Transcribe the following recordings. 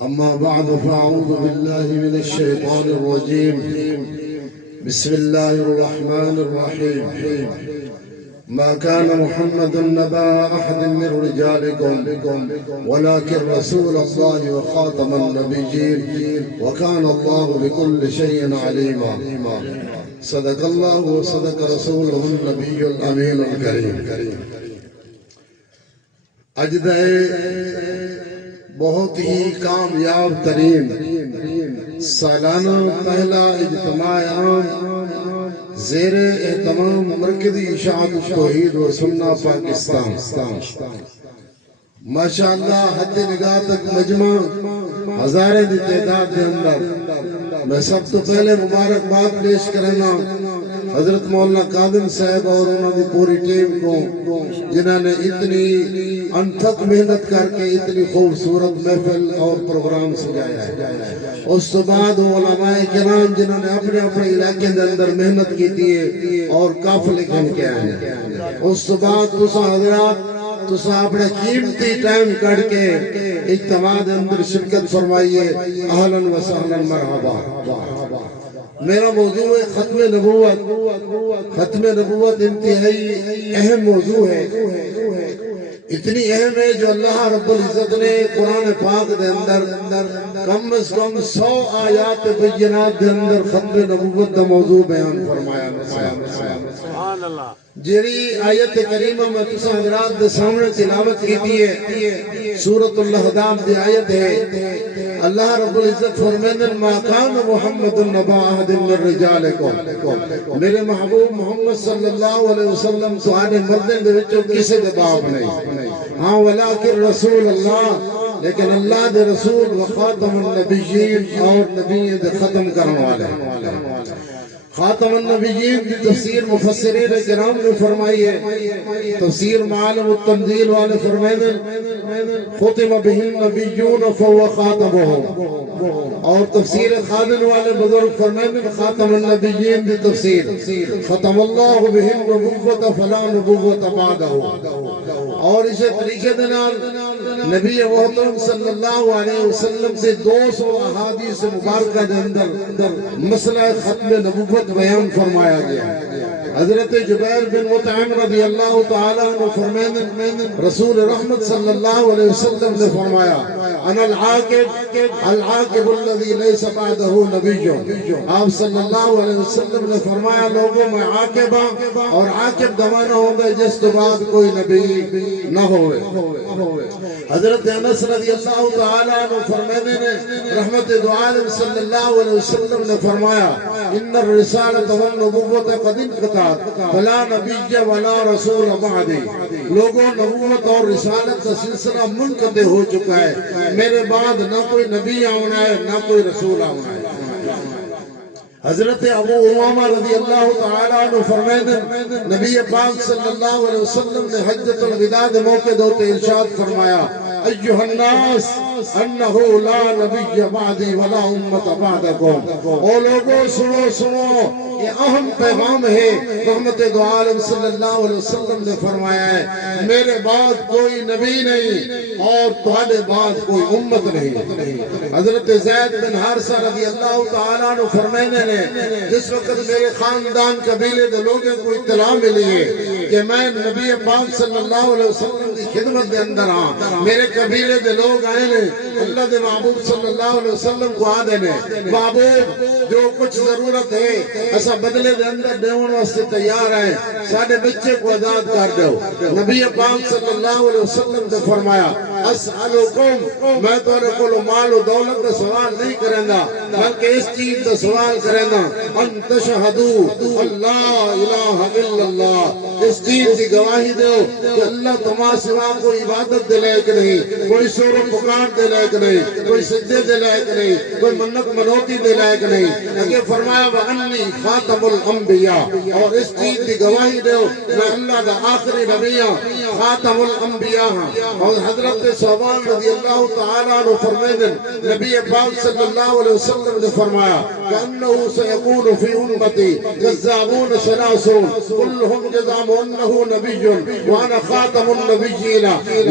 أما بعد فأعوذ بالله من الشيطان الرجيم. بسم الله الرحمن الرحيم. ما كان محمد نبا أحد من رجالكم ولكن رسول الله وخاتم النبيين وكان الله بكل شيء عليما. صدق الله وصدق رسوله النبي الأمين الكريم. اجدہ بہت ہی کامیاب ترین سالانہ پہلا اجتماع عام زیر اہتمام مرکزی اشاعت توحید و سنہ پاکستان. ماشاءاللہ حد نگاہ تک مجمع ہزاریں دی تعداد دے اندر. میں سب تو پہلے مبارکباد پیش کرنا حضرت مولانا قادم صاحب اور انہوں نے پوری ٹیم کو جنہوں نے اتنی انتھک محنت کر کے اتنی خوبصورت محفل اور پروگرام سجایا ہے. اس تو بعد علماء کرام جنہوں نے اپنے اپنے علاقے کے اندر محنت کی تھی اور قافلے کھن کے آئے ہیں. اس تو بعد تسا حضرات تسا اپنے قیمتی ٹائم کر کے اجتماع دے اندر شرکت فرمائیے. اہلاً و سہلاً مرحبا. میرا موضوع ہے ختم نبوت. ختم نبوت انتہائی اہم موضوع ہے. اتنی اہم ہے جو اللہ رب العزت نے قرآن پاک دے اندر کم از کم 100 آیات بینات دے اندر ختم نبوت دا موضوع بیان فرمایا. سبحان اللہ. جیری آیت کریمہ میں تسا حضرات دے سامنے تلاوت کی ہے سورۃ الاحزاب دی آیت ہے. اللہ رب العزت فرمائیں ما کان محمد نبا احد من رجالکم. میرے محبوب محمد صلی اللہ علیہ وسلم سارے مردیں دے وچوں کسے دے باپ نہیں. ہاں ولیکن رسول اللہ لیکن اللہ دے رسول وخاتم النبیین اور نبی دے ختم کرنے والے. خاتم النبیین کی تفسیر مفسرین کرام نے فرمائی ہے. تفسیر معالم التنزیل والے فرمائیں ختم بہ النبیون فهو خاتمهم. اور تفسیر خادن والے بزرگ فرمائیں خاتم النبیین کی تفسیر ختم اللہ بہ النبوۃ فلا نبوۃ بعدہ. اور اسی طریقے سے نبی محترم صلی اللہ علیہ وسلم سے 200 احادیث مبارکہ کے اندر مسئلہ ختم نبوت بیان فرمایا گیا. حضرت جبیر بن مطعم رضی اللہ تعالیٰ عنہ فرمائیں رسول رحمت صلی اللہ علیہ وسلم نے فرمایا انا العاقب الذی لیس بعدہ نبی. آپ صلی اللہ علیہ وسلم نے فرمایا لوگوں میں عاقب اور عاقب دمانا ہوں گے جس کے بعد کوئی نبی نہ ہوئے. حضرت انس رضی اللہ تعالیٰ عنہ فرمائیں رحمت دو عالم صلی اللہ علیہ وسلم نے فرمایا ان الرسالۃ والنبوۃ قد انقطعت فلا نبی ولا رسول بعدی. لوگوں نبوت اور رسالت کا سلسلہ منقطع ہو چکا ہے. میرے بعد نہ کوئی نبی آنا ہے نہ کوئی رسول آنا ہے. حضرت ابو امامہ رضی اللہ تعالیٰ عنہ فرمائیں نبی پاک صلی اللہ علیہ وسلم نے حجۃ الوداع کے موقع دوتے ارشاد فرمایا ایہا الناس انہو لا نبی بعدی ولا امت بعدکم. او لوگوں سنو یہ اہم پیغام ہے. رحمت دو عالم صلی اللہ علیہ وسلم نے فرمایا ہے میرے بعد کوئی نبی نہیں اور تمہارے بعد کوئی امت نہیں. حضرت زید بن حارثہ رضی اللہ تعالیٰ عنہ فرمانے نے جس وقت میرے خاندان قبیلے دے لوگوں کو اطلاع ملی ہے کہ میں نبی پاک صلی اللہ علیہ وسلم کی خدمت دے اندر ہاں میرے قبیلے دے لوگ آئے نے اللہ دے محبوب صلی اللہ علیہ وسلم کو آدھے نے محبوب جو کچھ ضرورت ہے ایسا بدلے دے اندر دیون واسطے تیار ہیں سارے بچے کو آزاد کر دو. نبی پاک صلی اللہ علیہ وسلم نے فرمایا اسألکم میں تمہارے کو مال و دولت کا سوال نہیں کریں گا بلکہ اس چیز کا سوال کریں گا ان تشہدو اللہ الہ الا اللہ. اس چیز کی گواہی دو کہ اللہ تمہارے سوا کوئی عبادت دے لائق نہیں کوئی سور و پکار دے لائق نہیں کوئی سجدے دے لائق نہیں کوئی منت منوتی دے لائق نہیں. لیکن فرمایا وَأَنِّي خاتم الانبیاء. اور اس چیز کی گواہی دو میں اللہ کا آخری نبی ہوں خاتم الانبیاء ہوں. اور حضرت حضرت صوبان رضی اللہ تعالیٰ عنہ فرمیدن نبی پاک صلی اللہ علیہ وسلم نے فرمایا کہ سیکون فی امتی کذابون سلاسون کلہم جزام انہو نبی وانا خاتم النبیین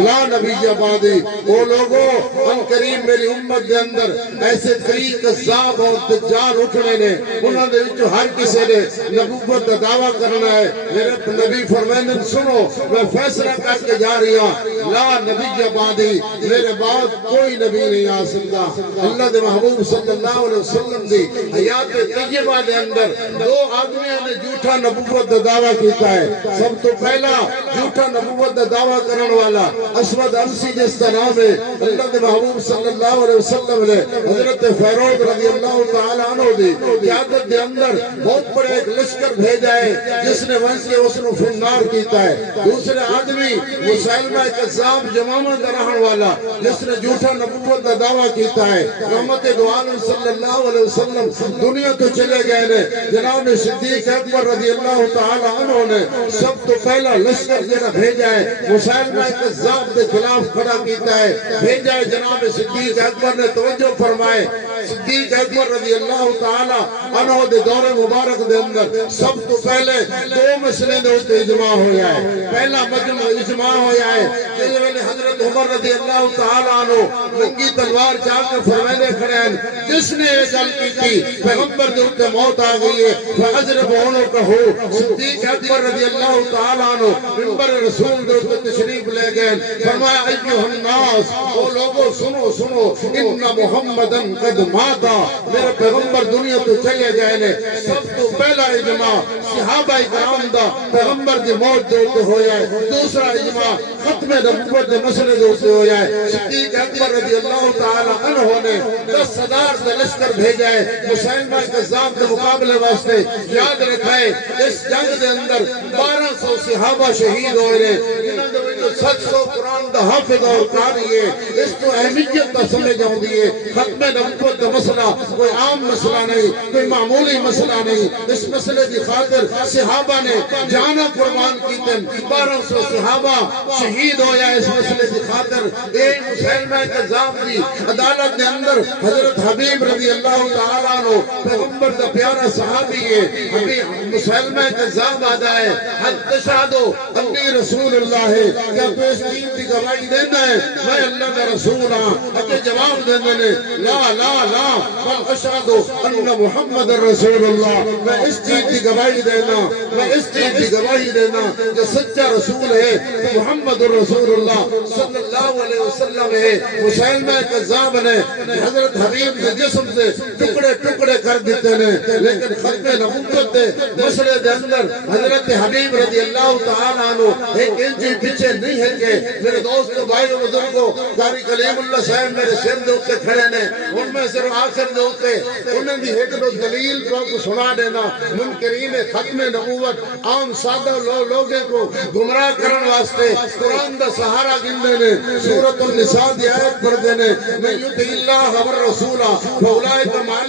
لا نبی بعدی. وہ لوگوں ان کریم میری امت دے اندر ایسے کئی کذاب اور دجال اٹھنے نے انہوں نے ہر کسی نے نبوت کا دعویٰ کرنا ہے. میرے نبی فرمائیں سنو میں فیصلہ کر کے جا رہی ہوں لا نبی بعدی میرے بعد کوئی نبی نہیں آ سکتا. اللہ دے محبوب صلی اللہ علیہ وسلم دی حیات طیبہ دے اندر دو آدمیوں نے جھوٹا نبوت کا دعویٰ کیتا ہے. سب تو پہلا جھوٹا نبوت کا دعویٰ کرنے والا اسود انسی جس کا نام ہے. اللہ دے محبوب صلی اللہ علیہ وسلم نے حضرت فیروز رضی اللہ تعالیٰ عنہ دی قیادت دے اندر بہت بڑے ایک لشکر بھیجا ہے جس نے ونس کے اس نے فنار کیتا ہے. دوسرے آدمی مسلمہ کذاب جمامہ کا رہن والا جس نے جھوٹا نبوت کا دعویٰ کیتا ہے. رحمت دو عالم صلی اللہ علیہ وسلم دنیا تو چلے گئے نے. جناب صدیق اکبر رضی اللہ تعالیٰ عنہ نے سب تو پہلا لشکر جنہ بھیجا ہے مسلمہ کذاب کے خلاف کھڑا کیتا ہے. بھیجا ہے جناب صدیق اکبر نے توجہ فرمائے. صدیق اکبر رضی اللہ تعالیٰ عنہ دے دور مبارک دے اندر سب تو پہلے دو مسئلے دے اس اجماع ہویا ہے. پہلا مجمع اجماع ہویا ہے کہ حضرت عمر رضی اللہ تعالیٰ عنہ ننگی تلوار چاہ کے فرمینے کھڑے ہیں جس نے یہ گل کی تھی پیغمبر دے اتے موت آ گئی ہے فَحَضْرِبْ عُنُقَهُ کہو. صدیق اکبر رضی اللہ تعالیٰ عنہ منبر رسول دے اتے تشریف لے گئے. فرمایا ایوہ الناس او لوگوں سنو سنو ان محمدن قد ماتا میرے پیغمبر دنیا تو چلے گئے نے. سب تو پہلا اجماع صحابہ کرام دا پیغمبر دی موت دے اتے ہویا ہے. دوسرا اجماع ختم نبوت دے مسئلے دے اتے ہویا ہے. صدیق اکبر رضی اللہ تعالی عنہ نے 10,000 دے لشکر بھیجا ہے مسلمہ کذاب دے مقابلے واسطے. یاد رکھائے اس جنگ دے اندر 1200 صحابہ شہید ہوئے نے. انہاں دے وچ 700 قرآن دا حافظ اور قاری ہے. اس تو اہمیت تا سمجھ آؤندی ہے. ختم نبوت دا مسئلہ کوئی عام مسئلہ نہیں کوئی معمولی مسئلہ نہیں. اس مسئلے کی خاطر صحابہ نے جانا قربان کیتے. 1200 صحابہ شہید ہویا اس مسئلے کی خاطر. ایک مسلمہ کذاب دی عدالت کے اندر حضرت حبیب رضی اللہ تعالیٰ عنہ پیغمبر دا پیارا صحابی ہے. حبیب مسلمہ کذاب آدھا ہے حد تشہدو انی رسول اللہ ہے کیا تو اس دین کی گواہی دینا ہے میں اللہ کا رسول ہاں. اگر جواب دینے نے لا لا لا بل اشہدو ان محمد رسول اللہ میں اس چیز کی گواہی دینا میں اس چیز کی گواہی دینا کہ سچا رسول ہے محمد رسول اللہ صلی اللہ علیہ وسلم ہے. مسلمہ کذاب نے حضرت حبیب کے جسم سے ٹکڑے ٹکڑے کر دیتے ہیں لیکن ختم نبوت دے مسئلے دے اندر حضرت حبیب رضی اللہ تعالیٰ عنہ ایک انچی پیچھے نہیں ہے. کہ میرے دوست بھائی و بزرگوں قاری کلیم اللہ صاحب میرے سر دے اوتے کھڑے نے. ان میں صرف آخر دے اوتے انہوں نے ایک دو دلیل کو سنا دینا. منکرین ختم نبوت عام سادہ لوگوں کو گمراہ کرن واسطے قرآن دا سہارا گندے نے. سورۃ النساء دی آیت پڑھ دینے من یطع اللہ والرسول فاولئک مع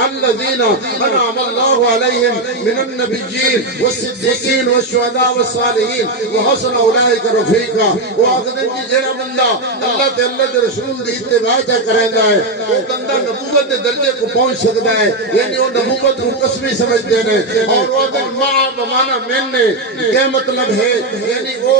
الذین انعم اللہ علیہم من النبیین والصدیقین والشہداء والصالحین وحسن اولئک رفیقا. وہ آخدن کی جڑا بندہ اللہ تے اللہ دے رسول دی اتباع کریندا ہے وہ بندہ نبوت دے درجے کو پہنچ سکتا ہے. یعنی وہ نبوت کو قسمی سمجھتے ہیں اور وہ ماں بمانا من نے کیا مطلب ہے یعنی وہ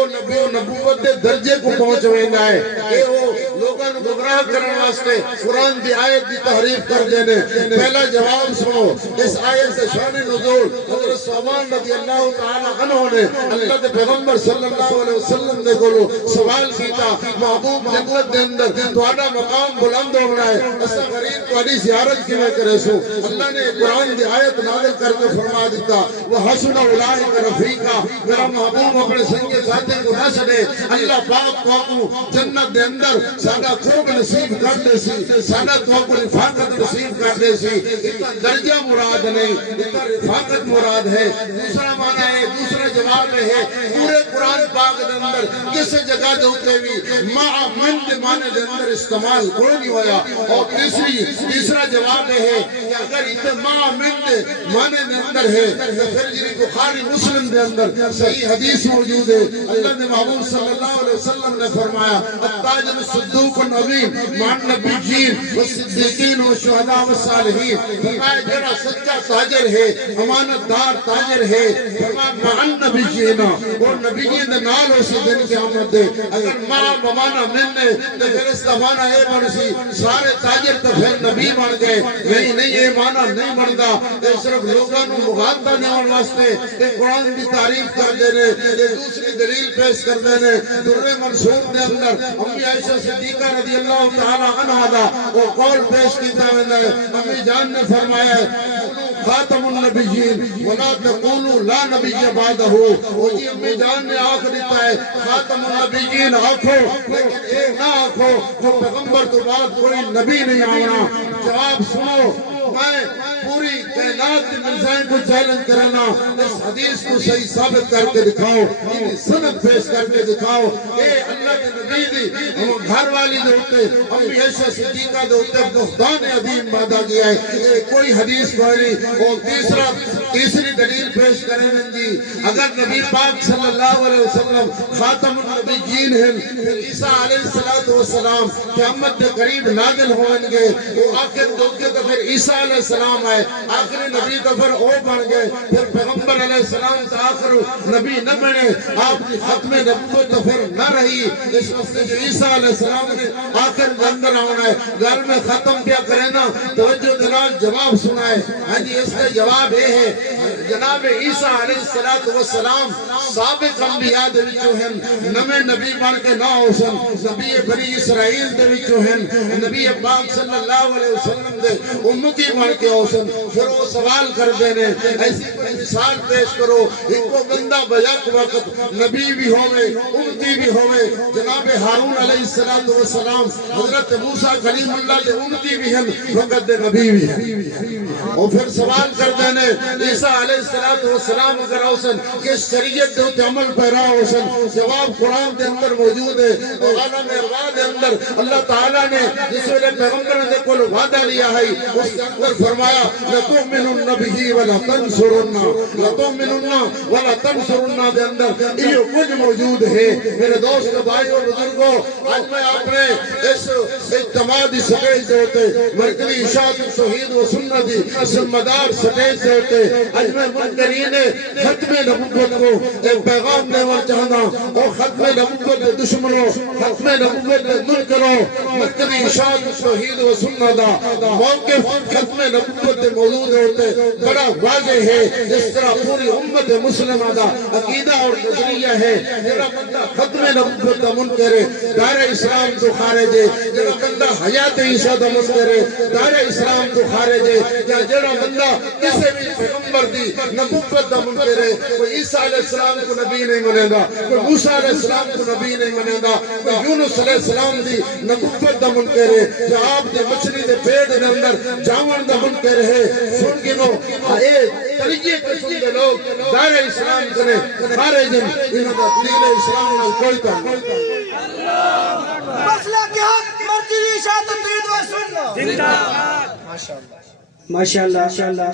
نبوت دے درجے کو پہنچ ویندا ہے کہ وہ لوگوں کو گمراہ کرنے واسطے قرآن دی آیت دی تحریف کر دینے. پہلا جواب سنو اس آیت سے شان نزول حضرت صوبان رضی اللہ تعالی عنہ نے اللہ دے پیغمبر صلی اللہ علیہ وسلم دے کولو سوال کیتا محبوب جنت دے اندر تہاڈا مقام بلند ہونا ہے اسا غریب تہاڈی زیارت کیویں کرے سو. اللہ نے قرآن دی آیت نازل کر کے فرما دیتا وحسن اولئک رفیقا. میرا محبوب اپنے سنگی ساتھی کو نہ چھڑے. اللہ پاک کو جنت دے اندر ساڈا خوب نصیب کر دے سی ساڈا تو رفاقت نصیب کر دے سی. اتنا درجہ مراد نہیں اتنا رفاقت مراد ہے. دوسرا معنی ہے دوسرا جواب ہے پورے قرآن پاک دے اندر کس جگہ دے اوتے بھی مع من دے معنی دے اندر استعمال کوئی نہیں ہویا. اور تیسرا جواب ہے کہ اگر اتنا مع من دے معنی دے اندر ہے پھر جی بخاری مسلم دے اندر صحیح حدیث موجود ہے اللہ نے محبوب صلی اللہ علیہ وسلم نے فرمایا التاجر الصدوق الامین مع النبیین والصدیقین والشہداء والصالحین فرمایا جڑا سچا تاجر ہے امانت دار تاجر ہے فرمایا مع النبیین اور نبیین دے نال اسی دن قیامت دے اگر مع بمانا ملنے تو پھر اس کا معنی اے بن سی سارے تاجر تو پھر نبی بن گئے نہیں یہ معنی نہیں بنتا یہ صرف لوگوں کو مغالطہ دینے واسطے قرآن کی تعریف کر دینے دوسری دلیل پیش کر دینے در منصور دے اندر امی عائشہ صدیقہ رضی اللہ تعالی عنہ دا وہ قول پیش کیتا ہے امی جان نے فرمایا خاتم النبیین ولا تقولوا لا نبی بعدہ وہ جی امی جان نے آنکھ دیتا ہے خاتم النبیین آنکھو لیکن اے نہ آنکھو جو پیغمبر تو بعد کوئی نبی نہیں آنا جواب سنو میں پوری کائنات کے مرزائیں کو چیلنج کرنا اس حدیث کو صحیح ثابت کر کے دکھاؤ انہیں سند پیش کر کے دکھاؤ اے اللہ کے نبی دی ہم گھر والی دے ہوتے امی عائشہ صدیقہ دے ہوتے بہتان عظیم وعدہ کیا ہے کوئی حدیث کوئی نہیں اور تیسری دلیل پیش کریں جی اگر نبی پاک صلی اللہ علیہ وسلم خاتم النبیین ہیں پھر عیسیٰ علیہ السلام قیامت کے قریب نازل ہوئیں گے وہ آخر دوکے تو پھر عیسیٰ علیہ السلام آئے آخری نبی تو پھر او بن گئے پھر پیغمبر علیہ السلام تا آخر نبی نہ بنے آپ کی ختم نبوت تو پھر نہ رہی اس وقت جو عیسیٰ علیہ السلام نے آخر کے اندر آنا ہے گھر میں ختم کیا کریں نا توجہ دلال جواب سنائے ہاں جی اس کا جواب یہ ہے جناب عیسیٰ علیہ السلام سابق انبیاء دے وچوں ہیں نمے نبی بن کے نہ ہو سن نبی بنی اسرائیل دے وچوں ہیں نبی پاک صلی اللہ علیہ وسلم دے امتی بن کے ہو سن پھر وہ سوال کر دینے ایسی کوئی مثال پیش کرو ایک کو بندہ بیک وقت نبی بھی ہوئے امتی بھی ہوئے جناب ہارون علیہ السلام حضرت موسیٰ کلیم اللہ دے امتی بھی ہیں وقت دے نبی بھی ہیں اور پھر سوال کر دینے عیسیٰ علیہ السلام اگر ہو سن کس شریعت دے ہوتے عمل پیرا ہو سن جواب قرآن دے اندر موجود ہے اور عالم ارواح دے اندر اللہ تعالیٰ نے جس ویلے پیغمبر نے کو وعدہ لیا ہے اس کے اندر فرمایا لَتُؤْمِنُنَّ بِهِ وَلَا تَنْصُرُنَّ لَتُؤْمِنُنَّ وَلَا تَنْصُرُنَّ دے اندر یہ کچھ موجود ہے میرے دوست بھائی اور بزرگوں آج میں آپ نے اس اجتماعی سٹیج سے ہوتے مرکزی اشاعت توحید و سنتی ذمہ دار سٹیج سے ہوتے آج میں منکرین ختم نبوت کو ایک پیغام دینا چاہنا اور ختم نبوت کے دشمنوں ختم نبوت کے منکروں مرکزی اشاعت توحید و سنت موقف ختم نبوت موجود ہوتے بڑا واضح ہے جس طرح پوری امت مسلمہ دا عقیدہ اور نظریہ ہے جڑا بندہ ختم نبوت دا منکر ہے دار اسلام تو خارج ہے جڑا بندہ حیات عیسیٰ دا منکر ہے دار اسلام تو خارج ہے یا جڑا بندہ کسی بھی پیغمبر دی نبوت دا منکر ہے کوئی عیسیٰ علیہ السلام کو نبی نہیں منے گا کوئی موسیٰ علیہ السلام کو نبی نہیں منے گا کوئی یونس علیہ السلام دی نبوت دا منکر ہے جو آپ دے مچھلی دے پیڑ دے اندر جاون دا منکر ہے سن گنو اے طریقے کے سن دے لوگ دار اسلام کرے خارج ہیں انہوں دا دین اسلام نے کوئی کام مسئلہ کے حق مرکزی اشاعت توحید و سنت زندہ باد ماشاءاللہ